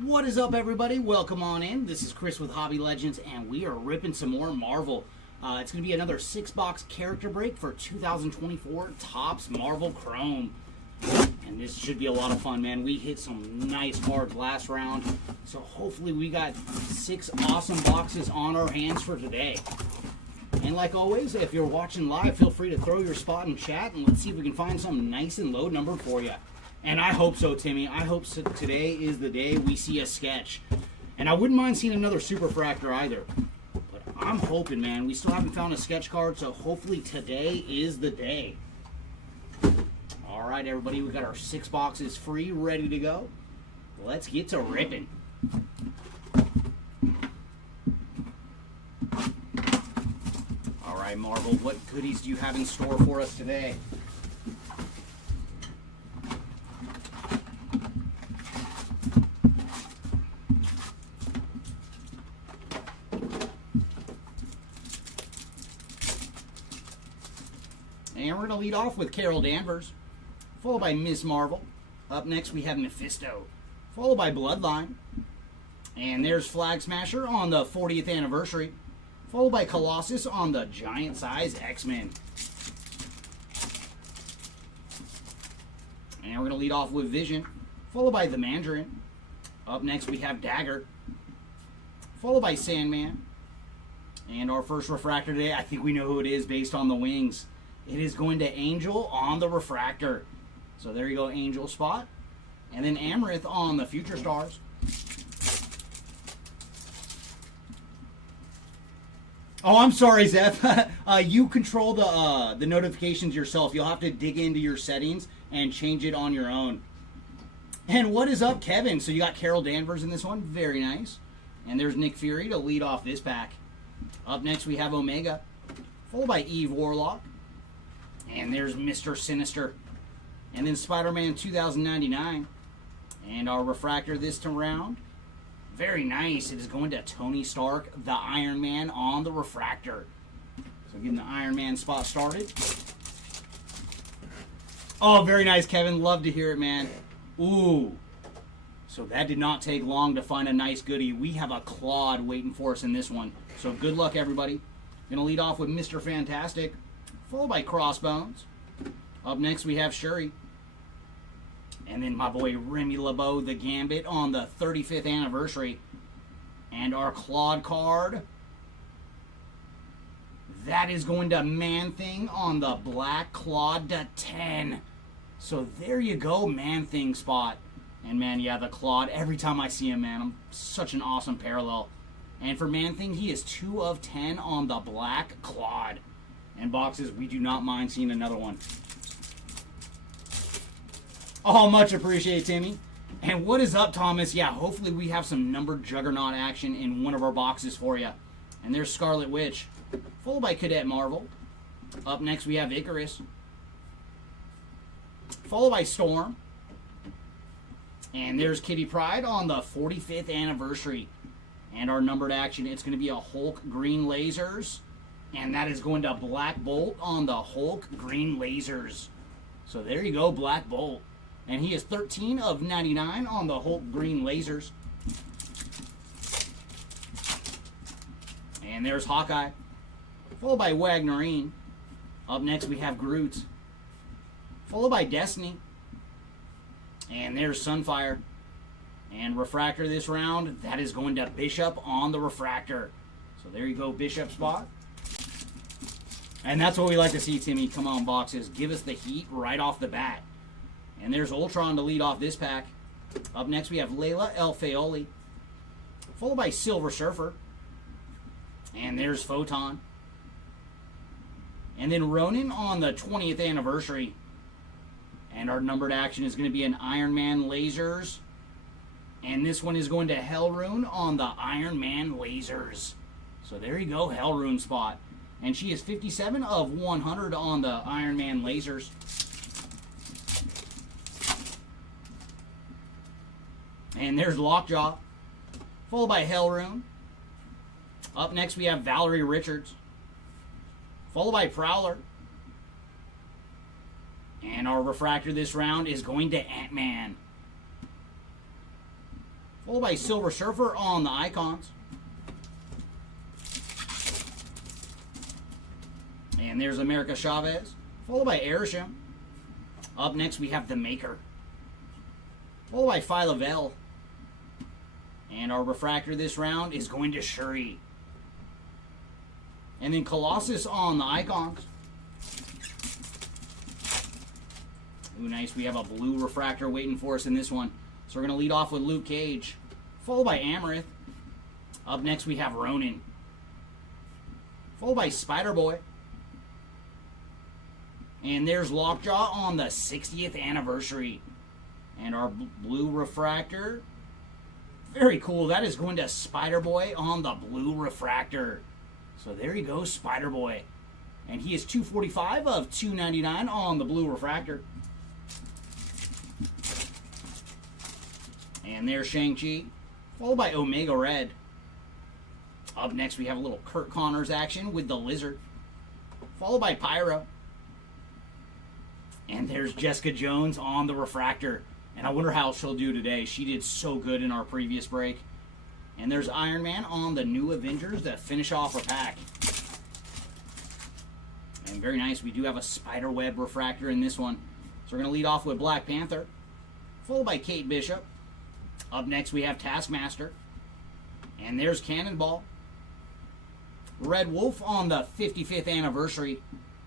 What is up, everybody? Welcome on in. This is Chris with Hobby Legends, and we are ripping some more Marvel. It's going to be another 6-box character break for 2024 Topps Marvel Chrome. And this should be a lot of fun, man. We hit some nice cards last round, so hopefully we got 6 awesome boxes on our hands for today. And like always, if you're watching live, feel free to throw your spot in chat, and let's see if we can find something nice and low numbered for you. And I hope so, Timmy. I hope so. Today is the day we see a sketch. And I wouldn't mind seeing another super fractor either. But I'm hoping, man. We still haven't found a sketch card, so hopefully today is the day. All right, everybody. We got our 6 boxes free, ready to go. Let's get to ripping. All right, Marvel. What goodies do you have in store for us today? And we're going to lead off with Carol Danvers, followed by Ms. Marvel. Up next, we have Mephisto, followed by Bloodline. And there's Flag Smasher on the 40th anniversary, followed by Colossus on the giant size X-Men. And we're going to lead off with Vision, followed by the Mandarin. Up next, we have Dagger, followed by Sandman. And our first refractor today, I think we know who it is based on the wings. It is going to Angel on the refractor. So there you go, Angel spot. And then Amaranth on the Future Stars. Oh, I'm sorry, Zeph. You control the notifications yourself. You'll have to dig into your settings and change it on your own. And what is up, Kevin? So you got Carol Danvers in this one. Very nice. And there's Nick Fury to lead off this pack. Up next, we have Omega, followed by Eve Warlock. And there's Mr. Sinister. And then Spider-Man 2099. And our refractor this time round. Very nice. It is going to Tony Stark, the Iron Man, on the refractor. So getting the Iron Man spot started. Oh, very nice, Kevin. Love to hear it, man. Ooh. So that did not take long to find a nice goodie. We have a Claude waiting for us in this one. So good luck, everybody. Going to lead off with Mr. Fantastic, followed by Crossbones. Up next, we have Shuri. And then my boy Remy LeBeau, the Gambit, on the 35th anniversary. And our Claude card, that is going to Man-Thing on the Black Claude to 10. So there you go, Man-Thing spot. And man, yeah, the Claude, every time I see him, man, I'm such an awesome parallel. And for Man-Thing, he is 2 of 10 on the Black Claude. And boxes, we do not mind seeing another one. Oh, much appreciated, Timmy. And what is up, Thomas? Yeah, hopefully we have some numbered Juggernaut action in one of our boxes for you. And there's Scarlet Witch, followed by Cadet Marvel. Up next, we have Icarus, followed by Storm. And there's Kitty Pryde on the 45th anniversary. And our numbered action, it's going to be a Hulk Green Lasers. And that is going to Black Bolt on the Hulk Green Lasers. So there you go, Black Bolt. And he is 13 of 99 on the Hulk Green Lasers. And there's Hawkeye, followed by Wagnerine. Up next, we have Groot, followed by Destiny. And there's Sunfire. And refractor this round, that is going to Bishop on the refractor. So there you go, Bishop spot. And that's what we like to see, Timmy. Come on, boxes. Give us the heat right off the bat. And there's Ultron to lead off this pack. Up next, we have Layla El Fayoli, followed by Silver Surfer. And there's Photon. And then Ronin on the 20th anniversary. And our numbered action is going to be an Iron Man Lasers. And this one is going to Hellrune on the Iron Man Lasers. So there you go, Hellrune spot. And she is 57 of 100 on the Iron Man Lasers. And there's Lockjaw, followed by Hellrune. Up next, we have Valerie Richards, followed by Prowler. And our refractor this round is going to Ant-Man. Followed by Silver Surfer on the icons. And there's America Chavez. Followed by Airsham. Up next we have The Maker. Followed by Phyla-Vell. And our refractor this round is going to Shuri. And then Colossus on the icons. Ooh, nice. We have a blue refractor waiting for us in this one. So we're going to lead off with Luke Cage. Followed by Amaranth. Up next we have Ronin. Followed by Spider-Boy. And there's Lockjaw on the 60th anniversary. And our blue refractor. Very cool. That is going to Spider-Boy on the blue refractor. So there you go, Spider-Boy. And he is 245 of 299 on the blue refractor. And there's Shang-Chi. Followed by Omega Red. Up next we have a little Kurt Connors action with the Lizard. Followed by Pyro. And there's Jessica Jones on the refractor. And I wonder how she'll do today. She did so good in our previous break. And there's Iron Man on the New Avengers to finish off our pack. And very nice. We do have a Spiderweb refractor in this one. So we're going to lead off with Black Panther. Followed by Kate Bishop. Up next we have Taskmaster. And there's Cannonball. Red Wolf on the 55th anniversary.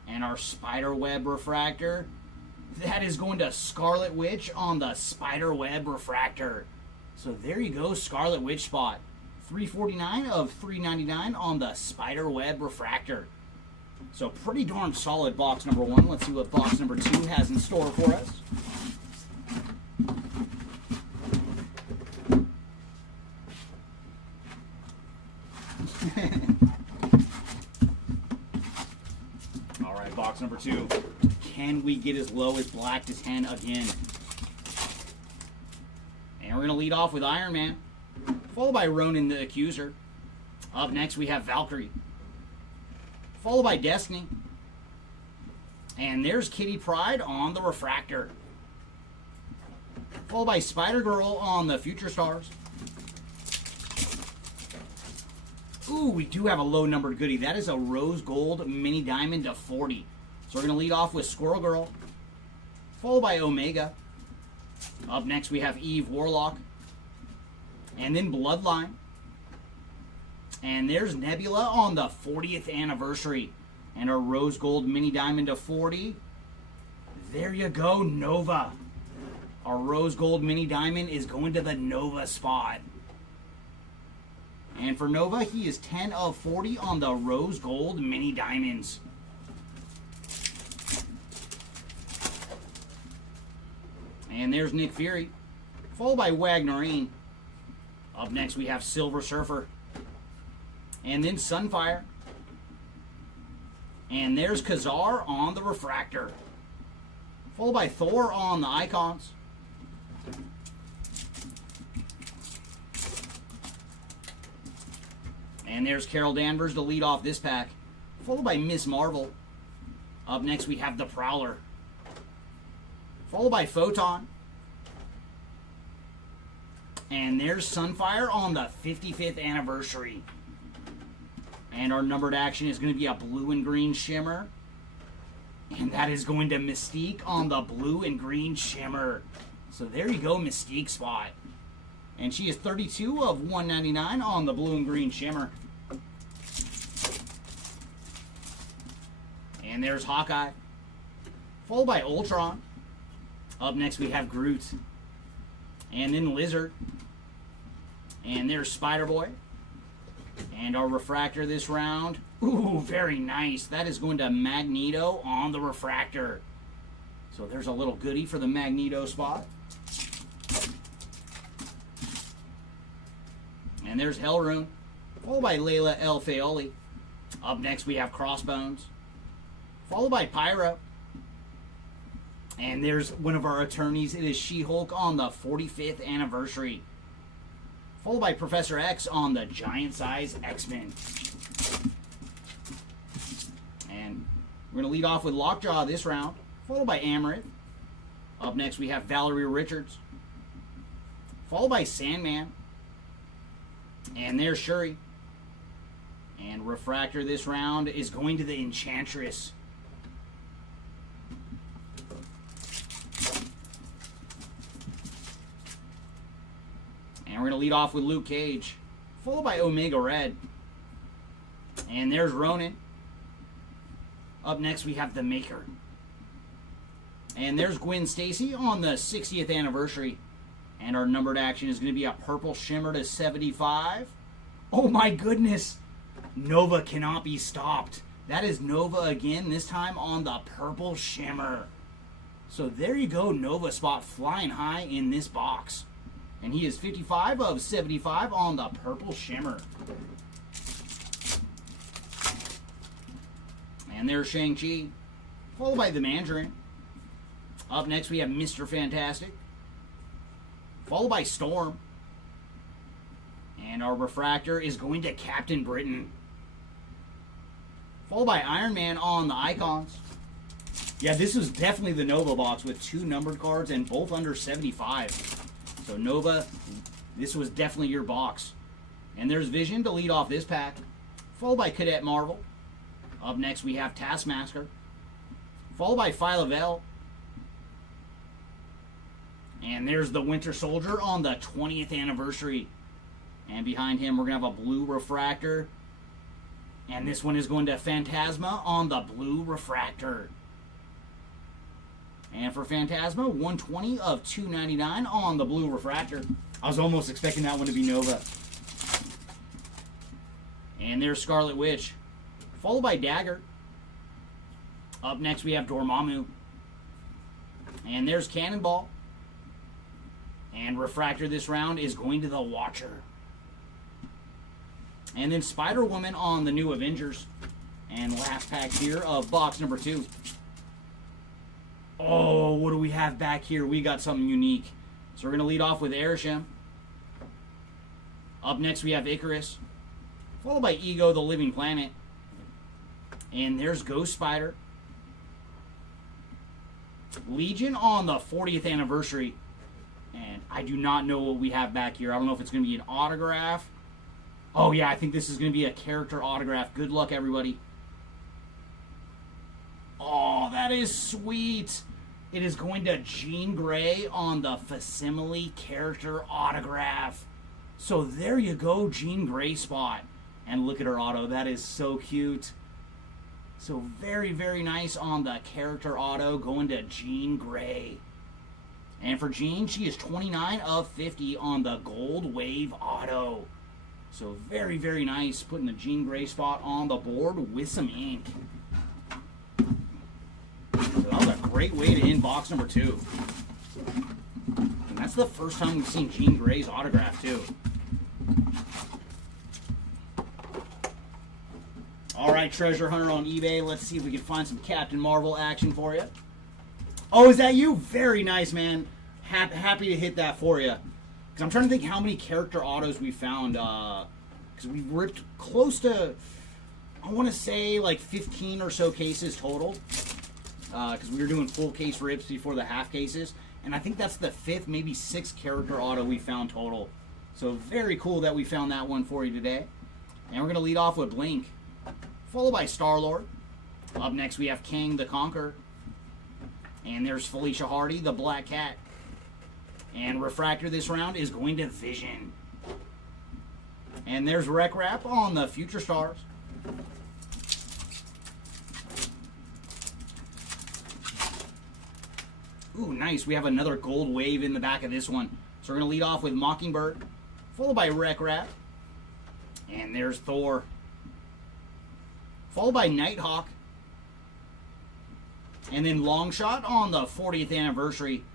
And our Spiderweb refractor. That is going to Scarlet Witch on the Spiderweb refractor. So there you go, Scarlet Witch spot. 349 of 399 on the Spiderweb refractor. So pretty darn solid box number one. Let's see what box number two has in store for us. All right, box number two. Can we get as low as black to 10 again? And we're going to lead off with Iron Man, followed by Ronan the Accuser. Up next we have Valkyrie, followed by Destiny. And there's Kitty Pryde on the refractor. Followed by Spider-Girl on the Future Stars. Ooh, we do have a low-numbered goodie. That is a Rose Gold Mini Diamond to 40. So we're going to lead off with Squirrel Girl, followed by Omega. Up next we have Eve Warlock. And then Bloodline. And there's Nebula on the 40th anniversary. And our Rose Gold Mini Diamond to 40. There you go, Nova. Our Rose Gold Mini Diamond is going to the Nova spot. And for Nova, he is 10 of 40 on the Rose Gold Mini Diamonds. And there's Nick Fury, followed by Wagnarine. Up next we have Silver Surfer. And then Sunfire. And there's Kazar on the refractor. Followed by Thor on the icons. And there's Carol Danvers to lead off this pack. Followed by Miss Marvel. Up next we have the Prowler. Followed by Photon. And there's Sunfire on the 55th anniversary. And our numbered action is going to be a blue and green shimmer. And that is going to Mystique on the blue and green shimmer. So there you go, Mystique spot. And she is 32 of 199 on the blue and green shimmer. And there's Hawkeye. Followed by Ultron. Up next we have Groot. And then Lizard. And there's Spider-Boy. And our refractor this round. Ooh, very nice. That is going to Magneto on the refractor. So there's a little goodie for the Magneto spot. And there's Hellrune. Followed by Layla El Fayoli. Up next we have Crossbones. Followed by Pyro. And there's one of our attorneys. It is She-Hulk on the 45th anniversary. Followed by Professor X on the giant-size X-Men. And we're going to lead off with Lockjaw this round. Followed by Amaranth. Up next we have Valerie Richards. Followed by Sandman. And there's Shuri. And refractor this round is going to the Enchantress. And we're going to lead off with Luke Cage, followed by Omega Red. And there's Ronan. Up next we have The Maker. And there's Gwen Stacy on the 60th anniversary. And our numbered action is going to be a purple shimmer to 75. Oh my goodness! Nova cannot be stopped. That is Nova again, this time on the purple shimmer. So there you go, Nova spot flying high in this box. And he is 55 of 75 on the purple shimmer. And there's Shang-Chi, followed by the Mandarin. Up next we have Mr. Fantastic, followed by Storm. And our refractor is going to Captain Britain, followed by Iron Man on the icons. Yeah, this was definitely the Nova box with 2 numbered cards and both under 75. So Nova, this was definitely your box. And there's Vision to lead off this pack, followed by Cadet Marvel. Up next we have Taskmaster, followed by Phyla-Vell. And there's the Winter Soldier on the 20th anniversary. And behind him we're going to have a blue refractor. And this one is going to Phantasma on the blue refractor. And for Phantasma, 120 of 299 on the blue refractor. I was almost expecting that one to be Nova. And there's Scarlet Witch, followed by Dagger. Up next we have Dormammu. And there's Cannonball. And refractor this round is going to the Watcher. And then Spider-Woman on the new Avengers. And last pack here of box number 2. Oh, what do we have back here? We got something unique. So we're going to lead off with Arishem. Up next we have Icarus, followed by Ego the Living Planet. And there's Ghost Spider. Legion on the 40th anniversary. And I do not know what we have back here. I don't know if it's going to be an autograph. Oh yeah, I think this is going to be a character autograph. Good luck, everybody. Oh, that is sweet. It is going to Jean Grey on the Facsimile character autograph. So there you go, Jean Grey spot. And look at her auto. That is so cute. So very, very nice on the character auto going to Jean Grey. And for Jean, she is 29 of 50 on the Gold Wave auto. So very, very nice putting the Jean Grey spot on the board with some ink. So that was a great way to end box number 2. And that's the first time we've seen Jean Grey's autograph too. Alright, Treasure Hunter on eBay. Let's see if we can find some Captain Marvel action for you. Oh, is that you? Very nice, man. Happy to hit that for you. Because I'm trying to think how many character autos we found. Because we ripped close to, I want to say, like 15 or so cases total. Because we were doing full case rips before the half cases. And I think that's the 5th, maybe 6th character auto we found total. So very cool that we found that one for you today. And we're going to lead off with Blink, followed by Star-Lord. Up next we have Kang the Conqueror. And there's Felicia Hardy, the Black Cat. And refractor this round is going to Vision. And there's Rec Rap on the Future Stars. Ooh, nice. We have another gold wave in the back of this one. So we're going to lead off with Mockingbird, followed by Rec Rap. And there's Thor, followed by Nighthawk. And then Longshot on the 40th anniversary.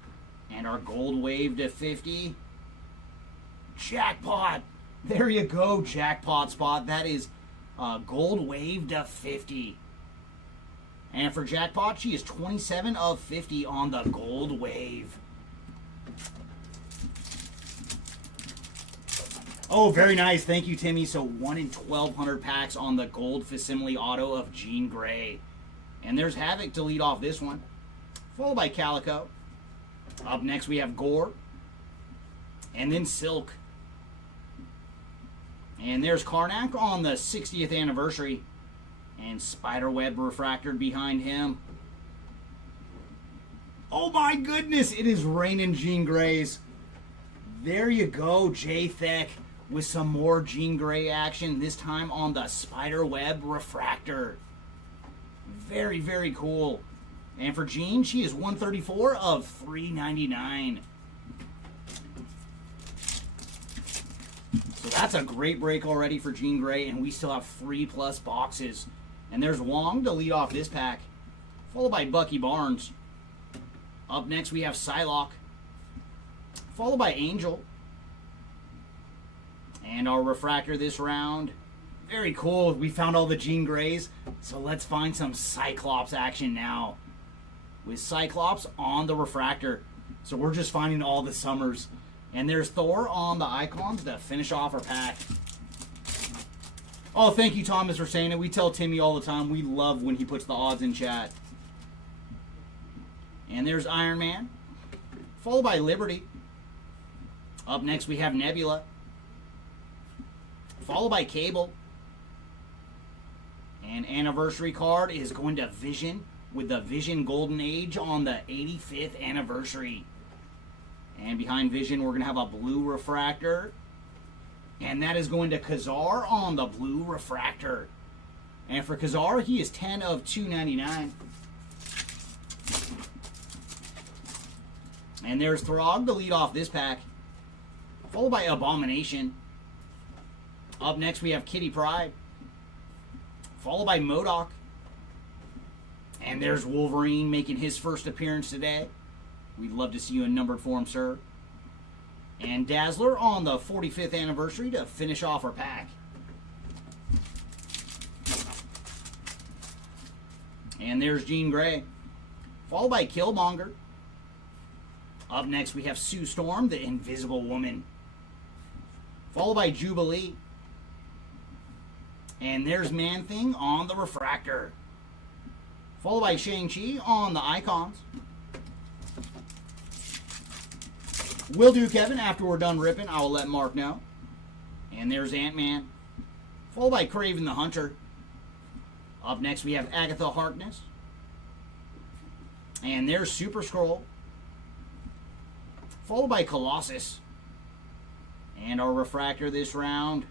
And our gold wave to 50. Jackpot. There you go, jackpot spot. That is gold wave to 50. And for jackpot, she is 27 of 50 on the gold wave. Oh, very nice. Thank you, Timmy. So 1 in 1,200 packs on the gold Facsimile auto of Jean Grey. And there's Havoc to lead off this one, followed by Calico. Up next we have Gore, and then Silk. And there's Karnak on the 60th anniversary. And Spiderweb refractor behind him. Oh my goodness, it is raining Jean Greys. There you go, J-Thek, with some more Jean Grey action, this time on the Spiderweb refractor. Very, very cool. And for Jean, she is 134 of 399. So that's a great break already for Jean Grey, and we still have 3+ boxes. And there's Wong to lead off this pack, followed by Bucky Barnes. Up next we have Psylocke, followed by Angel. And our refractor this round, very cool. We found all the Jean Greys, so let's find some Cyclops action now. With Cyclops on the refractor. So we're just finding all the Summers. And there's Thor on the icons to finish off our pack. Oh, thank you, Thomas, for saying it. We tell Timmy all the time we love when he puts the odds in chat. And there's Iron Man, followed by Liberty. Up next we have Nebula, followed by Cable. And anniversary card is going to Vision, with the Vision Golden Age on the 85th anniversary. And behind Vision, we're going to have a blue refractor. And that is going to Kazar on the blue refractor. And for Kazar, he is 10 of 299. And there's Throg to lead off this pack, followed by Abomination. Up next, we have Kitty Pryde, followed by MODOK. And there's Wolverine making his first appearance today. We'd love to see you in numbered form, sir. And Dazzler on the 45th anniversary to finish off our pack. And there's Jean Grey, followed by Killmonger. Up next we have Sue Storm, the Invisible Woman, followed by Jubilee. And there's Man-Thing on the refractor, followed by Shang-Chi on the icons. Will do, Kevin. After we're done ripping, I will let Mark know. And there's Ant-Man, followed by Kraven the Hunter. Up next, we have Agatha Harkness. And there's Super Skrull, followed by Colossus. And our refractor this round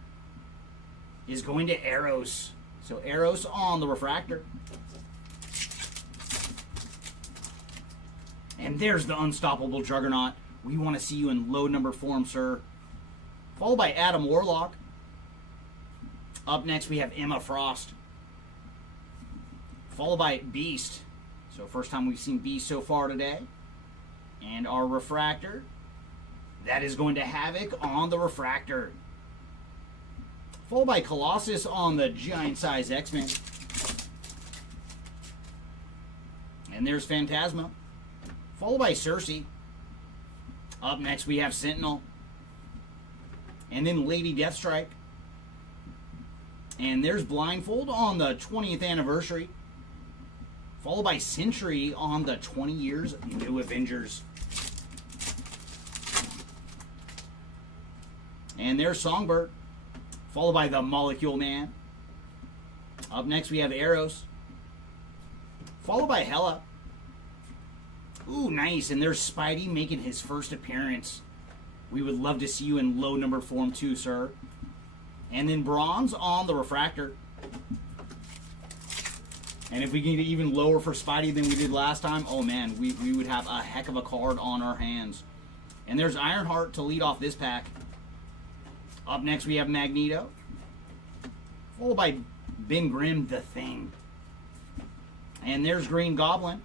is going to Eros. So Eros on the refractor. And there's the Unstoppable Juggernaut. We want to see you in low number form, sir. Followed by Adam Warlock. Up next, we have Emma Frost, followed by Beast. So first time we've seen Beast so far today. And our refractor, that is going to Havoc on the refractor, followed by Colossus on the giant size X-Men. And there's Phantasma, followed by Cersei. Up next we have Sentinel, and then Lady Deathstrike. And there's Blindfold on the 20th anniversary, followed by Sentry on the 20 years New Avengers. And there's Songbird, followed by the Molecule Man. Up next we have Eros, followed by Hela. Ooh, nice. And there's Spidey making his first appearance. We would love to see you in low number form too, sir. And then Bronze on the refractor. And if we can get even lower for Spidey than we did last time, oh man, we would have a heck of a card on our hands. And there's Ironheart to lead off this pack. Up next we have Magneto, followed by Ben Grimm, the Thing. And there's Green Goblin.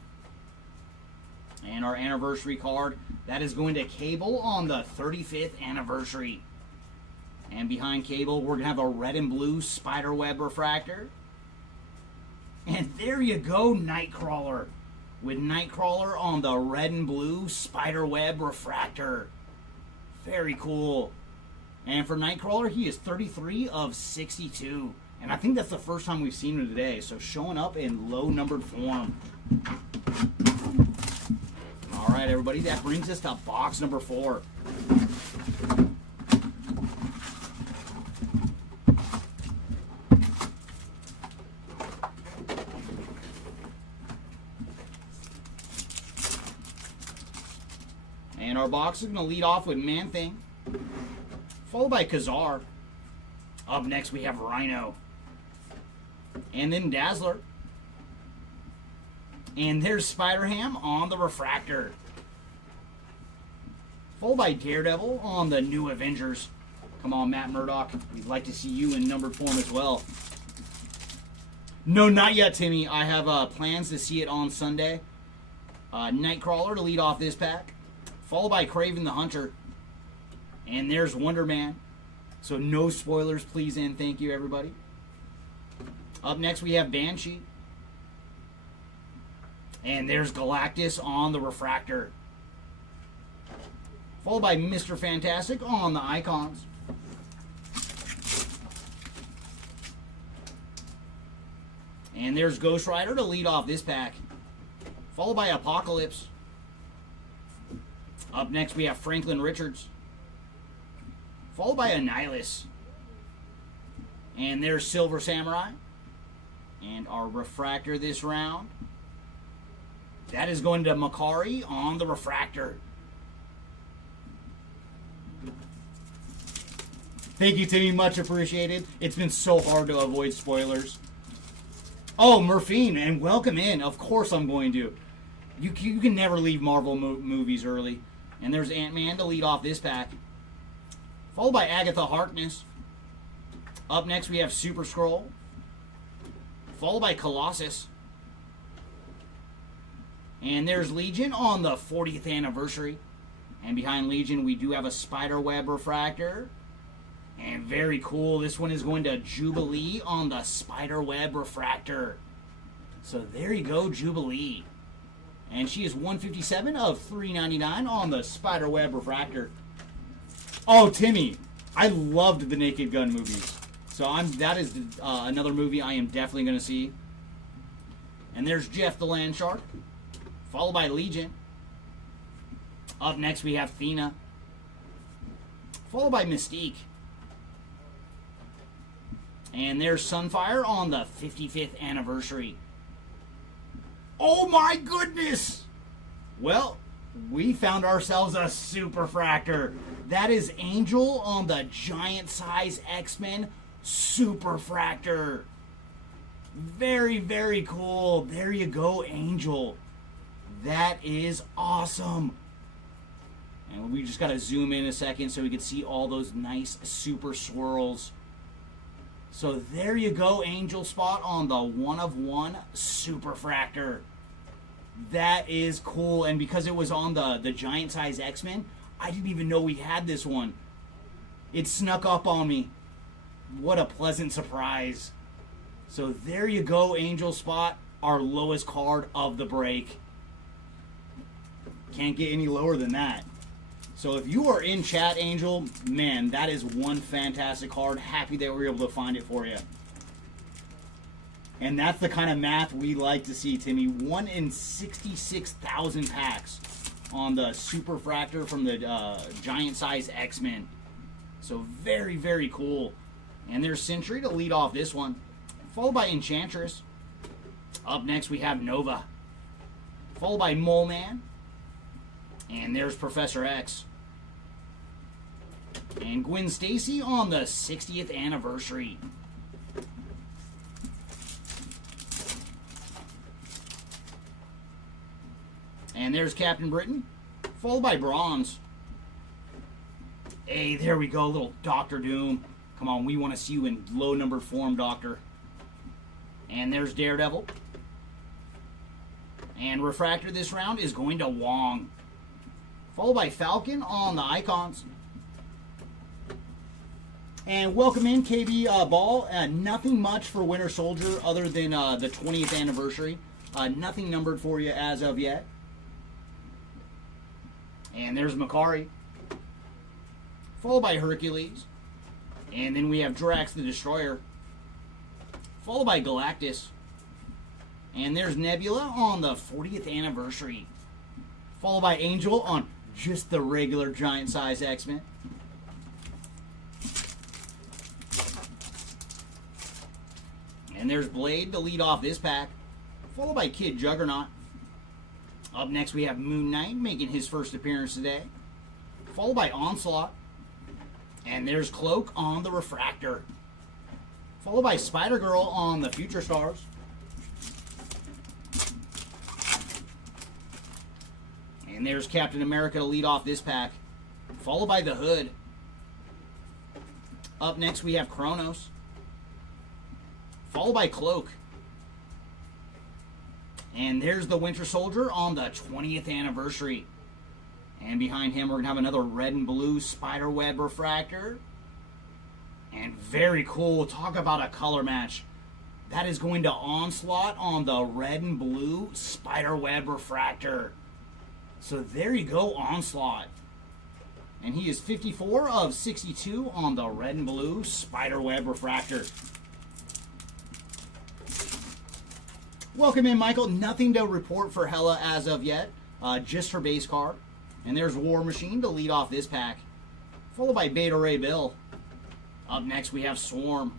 And our anniversary card, that is going to Cable on the 35th anniversary. And behind Cable, we're going to have a red and blue Spiderweb refractor. And there you go, Nightcrawler, with Nightcrawler on the red and blue Spiderweb refractor. Very cool. And for Nightcrawler, he is 33 of 62. And I think that's the first time we've seen him today. So showing up in low numbered form. All right, everybody, that brings us to box number 4. our box is going to lead off with Man-Thing, followed by Kazar. Up next, we have Rhino. And then Dazzler. And there's Spider-Ham on the Refractor. Followed by Daredevil on the New Avengers. Come on, Matt Murdock. We'd like to see you in numbered form as well. No, not yet, Timmy. I have plans to see it on Sunday. Nightcrawler to lead off this pack. Followed by Kraven the Hunter. And there's Wonder Man. So no spoilers, please, and thank you, everybody. Up next, we have Banshee. And there's Galactus on the Refractor. Followed by Mr. Fantastic on the Icons. And there's Ghost Rider to lead off this pack. Followed by Apocalypse. Up next, we have Franklin Richards. Followed by Annihilus. And there's Silver Samurai. And our Refractor this round, that is going to Makari on the Refractor. Thank you, Timmy. Much appreciated. It's been so hard to avoid spoilers. Oh, Murphine, and welcome in. Of course I'm going to. You can never leave Marvel movies early. And there's Ant-Man to lead off this pack. Followed by Agatha Harkness. Up next, we have Super Skrull. Followed by Colossus. And there's Legion on the 40th anniversary. And behind Legion, we do have a Spiderweb Refractor. And very cool, this one is going to Jubilee on the Spiderweb Refractor. So there you go, Jubilee. And she is 157 of 399 on the Spiderweb Refractor. Oh, Timmy, I loved the Naked Gun movies. So that is another movie I am definitely going to see. And there's Jeff the Land Shark, followed by Legion. Up next, we have Thena, followed by Mystique. And there's Sunfire on the 55th anniversary. Oh my goodness! Well, we found ourselves a Super Fractor. That is Angel on the Giant Size X-Men Super Fractor. Very, very cool. There you go, Angel. That is awesome. And we just got to zoom in a second so we can see all those nice super swirls. So there you go, Angel Spot on the 1-of-1 Super Fractor. That is cool. And because it was on the Giant Size X-Men, I didn't even know we had this one. It snuck up on me. What a pleasant surprise. So there you go, Angel Spot, our lowest card of the break. Can't get any lower than that. So if you are in chat, Angel, man, that is one fantastic card. Happy that we were able to find it for you. And that's the kind of math we like to see, Timmy. 1 in 66,000 packs on the Super Fractor from the Giant Size X-Men. So very, very cool. And there's Sentry to lead off this one, followed by Enchantress. Up next, we have Nova, followed by Mole Man. And there's Professor X. And Gwen Stacy on the 60th anniversary. And there's Captain Britain, followed by Bronze. Hey, there we go, little Doctor Doom. Come on, we want to see you in low-numbered form, Doctor. And there's Daredevil. And Refractor this round is going to Wong, followed by Falcon on the Icons. And welcome in, KB Ball. Nothing much for Winter Soldier other than the 20th anniversary. Nothing numbered for you as of yet. And there's Makari, followed by Hercules. And then we have Drax the Destroyer, followed by Galactus. And there's Nebula on the 40th anniversary, followed by Angel on just the regular Giant Size X-Men. And there's Blade to lead off this pack, followed by Kid Juggernaut. Up next we have Moon Knight making his first appearance today, followed by Onslaught. And there's Cloak on the Refractor. Followed by Spider-Girl on the Future Stars. And there's Captain America to lead off this pack. Followed by the Hood. Up next we have Kronos. Followed by Cloak. And there's the Winter Soldier on the 20th anniversary. And behind him, we're going to have another red and blue Spiderweb Refractor. And very cool. Talk about a color match. That is going to Onslaught on the red and blue Spiderweb Refractor. So there you go, Onslaught. And he is 54 of 62 on the red and blue Spiderweb Refractor. Welcome in, Michael. Nothing to report for Hella as of yet. Just her base card. And there's War Machine to lead off this pack. Followed by Beta Ray Bill. Up next we have Swarm.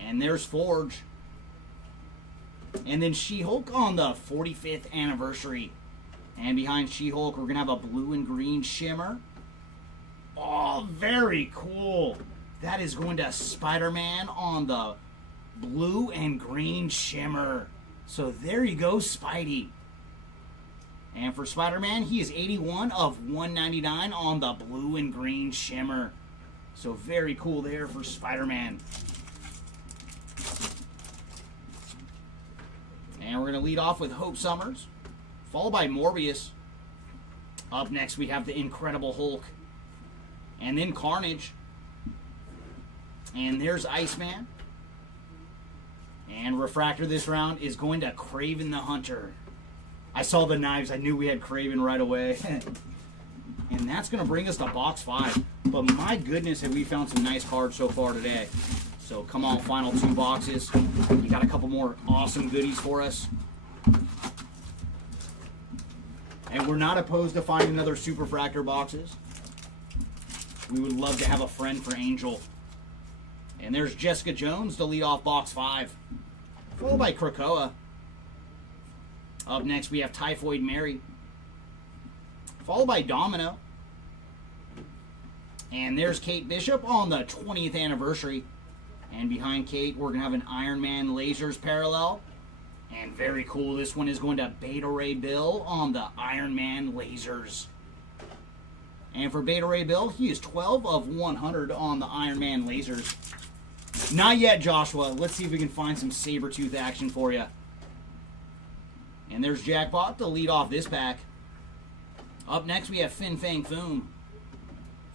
And there's Forge. And then She-Hulk on the 45th anniversary. And behind She-Hulk we're going to have a blue and green Shimmer. Oh, very cool. That is going to Spider-Man on the blue and green Shimmer. So there you go, Spidey. And for Spider-Man, he is 81 of 199 on the blue and green Shimmer. So very cool there for Spider-Man. And we're going to lead off with Hope Summers, followed by Morbius. Up next, we have the Incredible Hulk. And then Carnage. And there's Iceman. And Refractor this round is going to Kraven the Hunter. I saw the knives. I knew we had Kraven right away. And that's going to bring us to box 5. But my goodness, have we found some nice cards so far today. So come on, final 2 boxes. You got a couple more awesome goodies for us. And we're not opposed to finding another Super Fractor boxes. We would love to have a friend for Angel. And there's Jessica Jones to lead off box 5. Followed by Krakoa. Up next, we have Typhoid Mary. Followed by Domino. And there's Kate Bishop on the 20th anniversary. And behind Kate, we're going to have an Iron Man Lasers parallel. And very cool, this one is going to Beta Ray Bill on the Iron Man Lasers. And for Beta Ray Bill, he is 12 of 100 on the Iron Man Lasers. Not yet, Joshua. Let's see if we can find some Sabretooth action for you. And there's Jackpot to lead off this pack. Up next, we have Fin Fang Foom.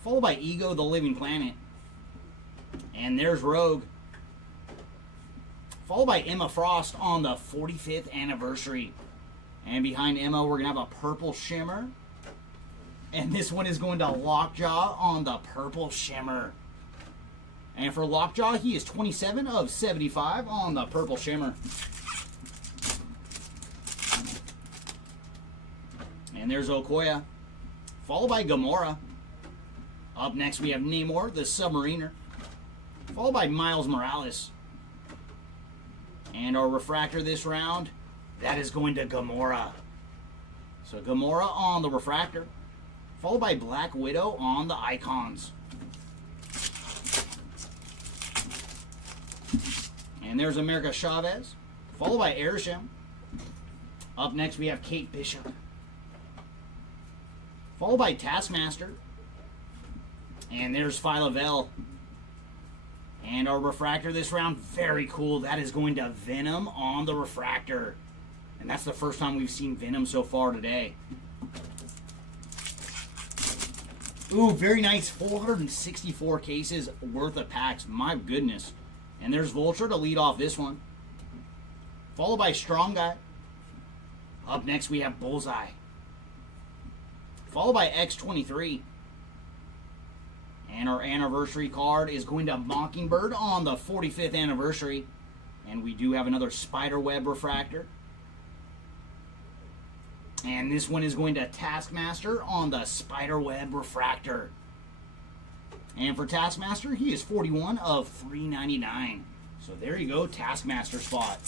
Followed by Ego the Living Planet. And there's Rogue. Followed by Emma Frost on the 45th anniversary. And behind Emma, we're going to have a Purple Shimmer. And this one is going to Lockjaw on the Purple Shimmer. And for Lockjaw, he is 27 of 75 on the Purple Shimmer. And there's Okoye, followed by Gamora. Up next, we have Namor, the Submariner, followed by Miles Morales. And our Refractor this round, that is going to Gamora. So Gamora on the Refractor, followed by Black Widow on the Icons. And there's America Chavez, followed by Airsham. Up next, we have Kate Bishop, followed by Taskmaster. And there's Phyla-Vell. And our Refractor this round, very cool. That is going to Venom on the Refractor. And that's the first time we've seen Venom so far today. Ooh, very nice. 464 cases worth of packs. My goodness. And there's Vulture to lead off this one. Followed by Strong Guy. Up next, we have Bullseye. Followed by X-23. And our anniversary card is going to Mockingbird on the 45th anniversary. And we do have another Spiderweb Refractor. And this one is going to Taskmaster on the Spiderweb Refractor. And for Taskmaster, he is 41 of 399. So there you go, Taskmaster spot.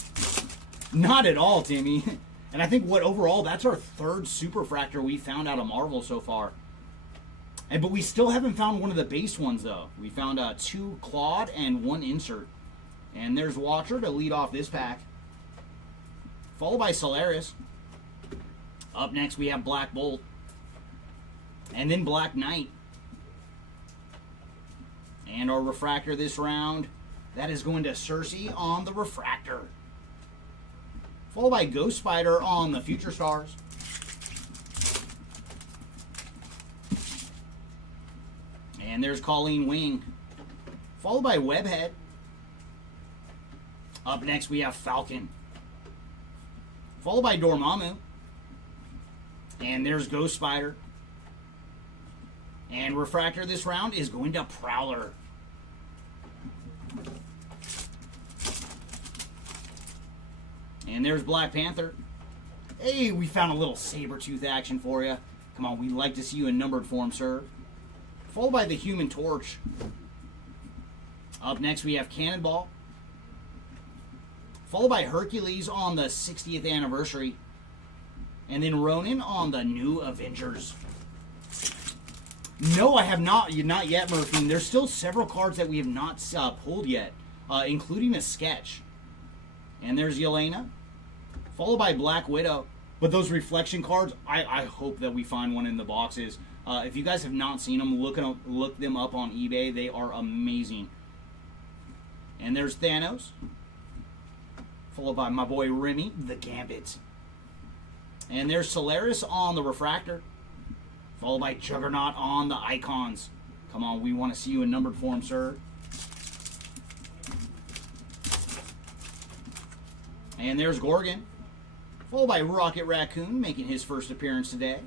Not at all, Timmy. And I think overall, that's our 3rd Super Fractor we found out of Marvel so far. But we still haven't found one of the base ones, though. We found 2 Claude and 1 insert. And there's Watcher to lead off this pack. Followed by Solaris. Up next, we have Black Bolt. And then Black Knight. And our refractor this round, that is going to Cersei on the refractor. Followed by Ghost Spider on the Future Stars. And there's Colleen Wing. Followed by Webhead. Up next we have Falcon. Followed by Dormammu. And there's Ghost Spider. And refractor this round is going to Prowler. And there's Black Panther. Hey, we found a little Sabretooth action for you. Come on, we'd like to see you in numbered form, sir. Followed by the Human Torch. Up next, we have Cannonball. Followed by Hercules on the 60th anniversary. And then Ronin on the New Avengers. No, I have not yet, Murphy. There's still several cards that we have not pulled yet, including a sketch. And there's Yelena, followed by Black Widow. But those reflection cards, I hope that we find one in the boxes. If you guys have not seen them, look them up on eBay. They are amazing. And there's Thanos, followed by my boy Remy, the Gambit. And there's Solaris on the refractor, followed by Juggernaut on the icons. Come on, we want to see you in numbered form, sir. And there's Gorgon, followed by Rocket Raccoon, making his first appearance today.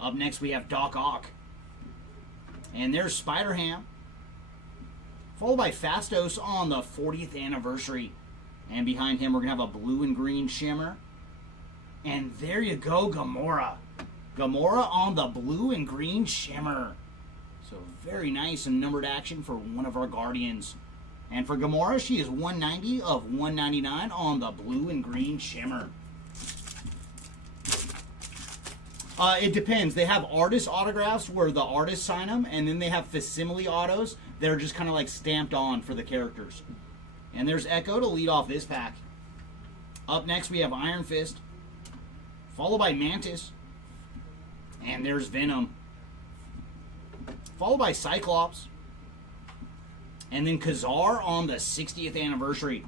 Up next, we have Doc Ock. And there's Spider-Ham, followed by Fastos on the 40th anniversary. And behind him, we're going to have a blue and green shimmer. And there you go, Gamora. Gamora on the blue and green shimmer. So very nice and numbered action for one of our Guardians. And for Gamora, she is 190 of 199 on the blue and green shimmer. It depends. They have artist autographs where the artists sign them, and then they have facsimile autos that are just kind of like stamped on for the characters. And there's Echo to lead off this pack. Up next, we have Iron Fist, followed by Mantis. And there's Venom, followed by Cyclops. And then Kazar on the 60th anniversary.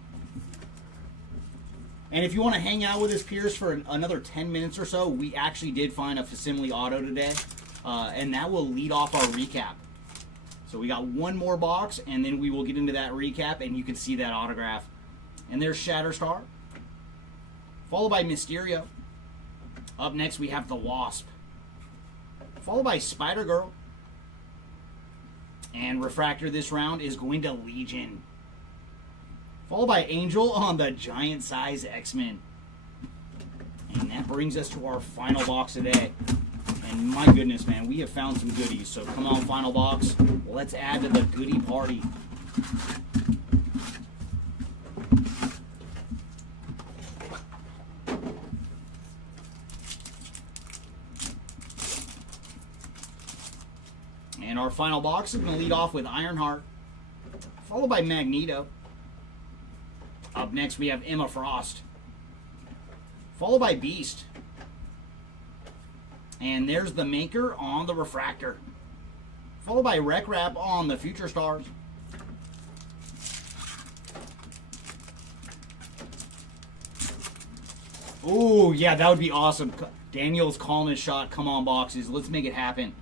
And if you want to hang out with us, Pierce, for another 10 minutes or so, we actually did find a facsimile auto today. And that will lead off our recap. So we got one more box, and then we will get into that recap, and you can see that autograph. And there's Shatterstar, followed by Mysterio. Up next, we have the Wasp, followed by Spider-Girl. And refractor this round is going to Legion, followed by Angel on the giant size X-Men. And that brings us to our final box today. And my goodness, man, we have found some goodies. So come on, final box. Let's add to the goodie party. And our final box is going to lead off with Ironheart, followed by Magneto. Up next, we have Emma Frost, followed by Beast. And there's the Maker on the refractor, followed by Wreck Rap on the Future Stars. Oh, yeah, that would be awesome. Daniel's calling his shot. Come on, boxes. Let's make it happen.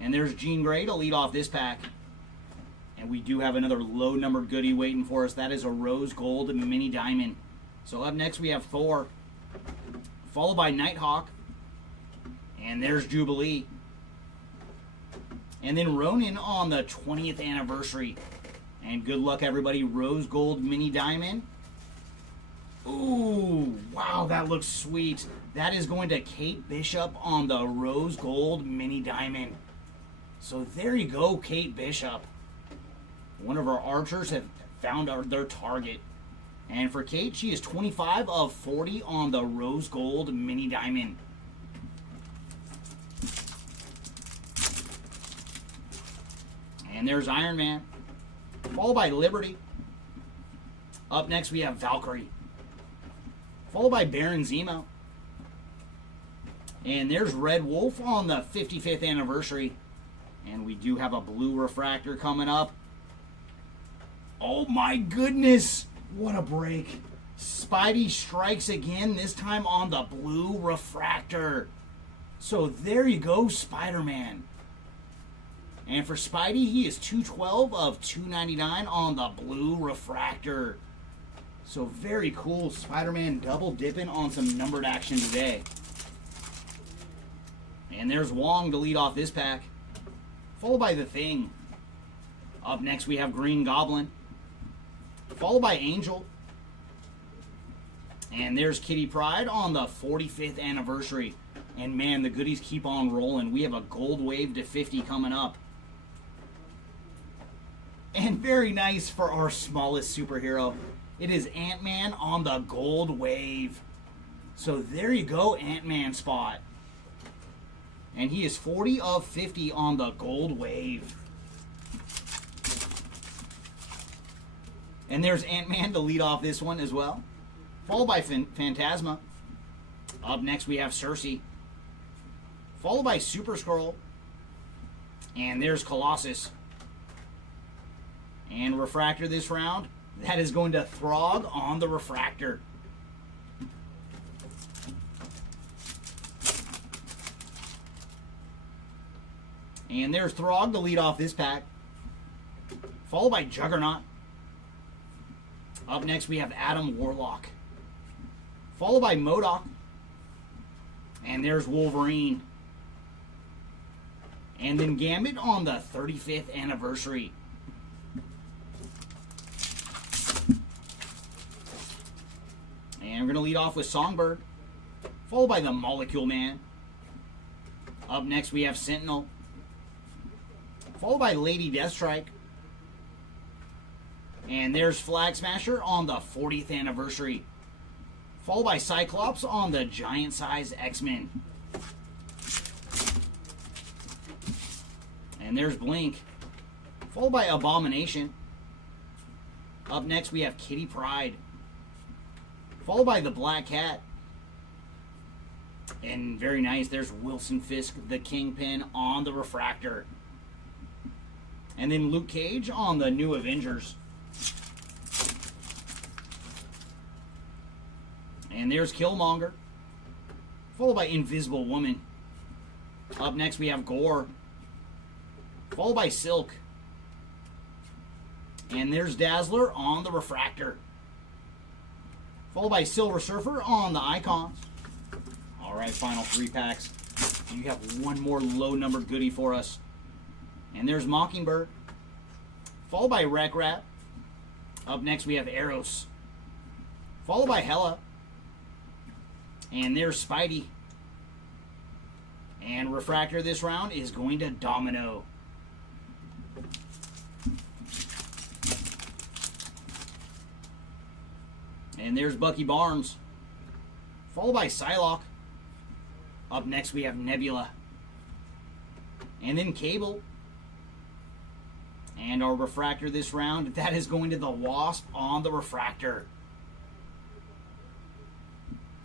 And there's Jean Grey to lead off this pack. And we do have another low-numbered goodie waiting for us. That is a Rose Gold Mini Diamond. So up next we have Thor, followed by Nighthawk. And there's Jubilee. And then Ronin on the 20th anniversary. And good luck, everybody. Rose Gold Mini Diamond. Ooh, wow, that looks sweet. That is going to Kate Bishop on the Rose Gold Mini Diamond. So there you go, Kate Bishop. One of our archers have found their target. And for Kate, she is 25 of 40 on the Rose Gold Mini Diamond. And there's Iron Man. Followed by Liberty. Up next we have Valkyrie. Followed by Baron Zemo. And there's Red Wolf on the 55th anniversary. And we do have a blue refractor coming up. Oh my goodness! What a break. Spidey strikes again, this time on the blue refractor. So there you go, Spider-Man. And for Spidey, he is 212 of 299 on the blue refractor. So very cool. Spider-Man double dipping on some numbered action today. And there's Wong to lead off this pack. Followed by The Thing. Up next we have Green Goblin. Followed by Angel. And there's Kitty Pryde on the 45th anniversary. And man, the goodies keep on rolling. We have a gold wave to 50 coming up. And very nice for our smallest superhero. It is Ant-Man on the gold wave. So there you go, Ant-Man spot. And he is 40 of 50 on the gold wave. And there's Ant-Man to lead off this one as well. Followed by Phantasma. Up next we have Cersei. Followed by Super Skrull. And there's Colossus. And refractor this round, that is going to Throg on the refractor. And there's Throg to lead off this pack. Followed by Juggernaut. Up next we have Adam Warlock. Followed by MODOK. And there's Wolverine. And then Gambit on the 35th anniversary. And we're going to lead off with Songbird. Followed by the Molecule Man. Up next we have Sentinel. Followed by Lady Deathstrike. And there's Flag Smasher on the 40th anniversary. Followed by Cyclops on the giant size X-Men. And there's Blink. Followed by Abomination. Up next we have Kitty Pryde. Followed by the Black Cat. And very nice, there's Wilson Fisk, the Kingpin on the refractor. And then Luke Cage on the New Avengers. And there's Killmonger. Followed by Invisible Woman. Up next we have Gore. Followed by Silk. And there's Dazzler on the refractor. Followed by Silver Surfer on the Icons. Alright, final 3 packs. You have one more low-numbered goodie for us. And there's Mockingbird. Followed by Wreck Rat. Up next we have Eros. Followed by Hela. And there's Spidey. And refractor this round is going to Domino. And there's Bucky Barnes. Followed by Psylocke. Up next we have Nebula. And then Cable. And our refractor this round, that is going to the Wasp on the refractor.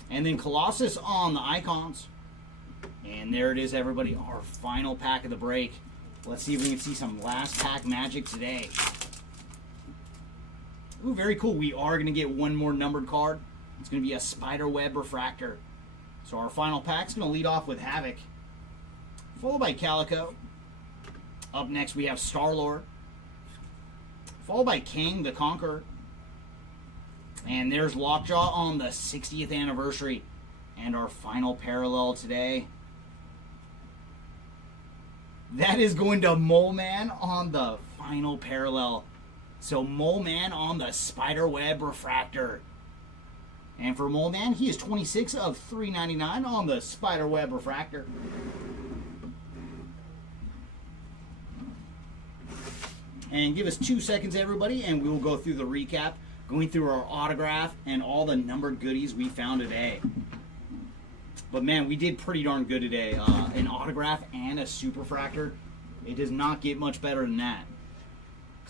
And then Colossus on the Icons. And there it is, everybody, our final pack of the break. Let's see if we can see some last pack magic today. Ooh, very cool. We are going to get one more numbered card. It's going to be a Spiderweb refractor. So our final pack is going to lead off with Havoc. Followed by Calico. Up next we have Star-Lord. Followed by King the Conqueror. And there's Lockjaw on the 60th anniversary. And our final parallel today. That is going to Mole Man on the final parallel. So Mole Man on the Spiderweb refractor. And for Mole Man, he is 26 of 399 on the Spiderweb refractor. And give us 2 seconds, everybody, and we will go through the recap, going through our autograph and all the numbered goodies we found today. But man, we did pretty darn good today. An autograph and a superfractor. It does not get much better than that.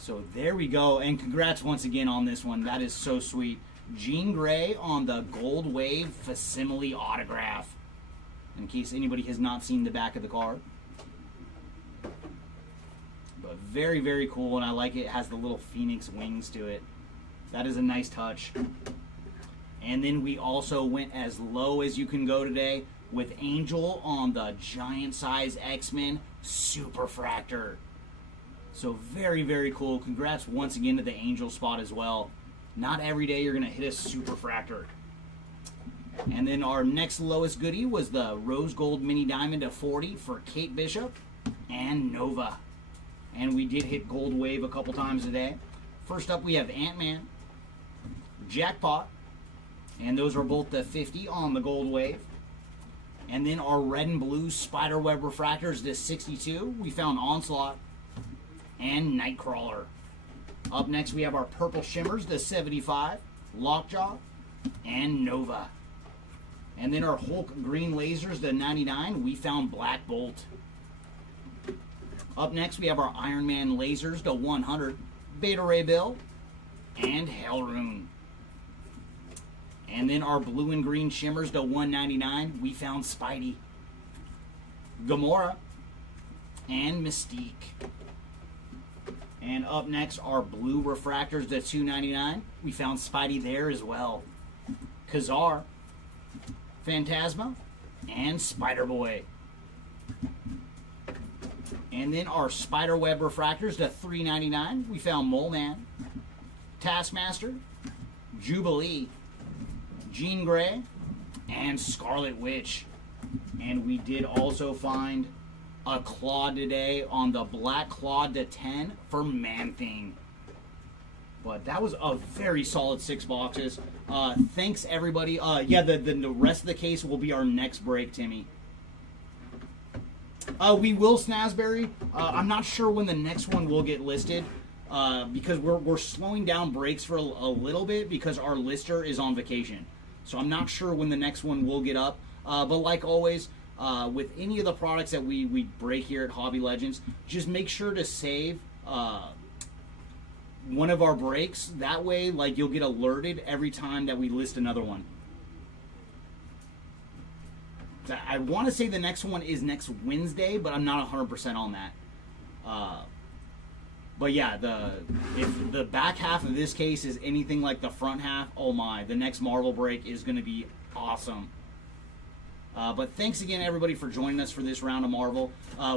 So there we go, and congrats once again on this one. That is so sweet. Jean Grey on the Gold Wave Facsimile autograph. In case anybody has not seen the back of the card. But very, very cool, and I like it. It has the little phoenix wings to it. That is a nice touch. And then we also went as low as you can go today with Angel on the giant size X-Men Super Fractor. So very, very cool. Congrats once again to the Angel spot as well. Not every day you're going to hit a Super Fractor. And then our next lowest goodie was the Rose Gold Mini Diamond of 40 for Kate Bishop and Nova. And we did hit Gold Wave a couple times today. First up we have Ant-Man, Jackpot, and those are both the 50 on the Gold Wave. And then our red and blue Spiderweb refractors to 62, we found Onslaught and Nightcrawler. Up next we have our purple shimmers to 75, Lockjaw and Nova. And then our Hulk green lasers to 99, we found Black Bolt. Up next we have our Iron Man lasers to 100, Beta Ray Bill and Hellrune. And then our blue and green shimmers to 199, we found Spidey, Gamora, and Mystique. And up next, our blue refractors to 299, we found Spidey there as well, Kazar, Phantasma, and Spider-Boy. And then our Spiderweb refractors to 399, we found Mole Man, Taskmaster, Jubilee, Jean Grey, and Scarlet Witch. And we did also find a Claude today on the Black Claude to 10 for Man-Thing. But that was a very solid 6 boxes. Thanks, everybody. Yeah, the rest of the case will be our next break, Timmy. We will, Snazberry. I'm not sure when the next one will get listed. Because we're slowing down breaks for a little bit because our lister is on vacation. So I'm not sure when the next one will get up. But like always, with any of the products that we break here at Hobby Legends, just make sure to save one of our breaks. That way, like, you'll get alerted every time that we list another one. I want to say the next one is next Wednesday, but I'm not 100% on that. But yeah, if the back half of this case is anything like the front half, oh my, the next Marvel break is going to be awesome. But thanks again, everybody, for joining us for this round of Marvel.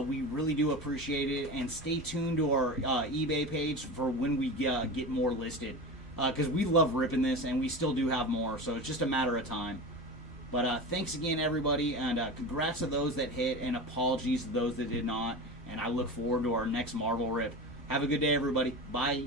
We really do appreciate it, and stay tuned to our eBay page for when we get more listed. Because we love ripping this, and we still do have more, so it's just a matter of time. But thanks again, everybody, and congrats to those that hit, and apologies to those that did not. And I look forward to our next Marvel rip. Have a good day, everybody. Bye.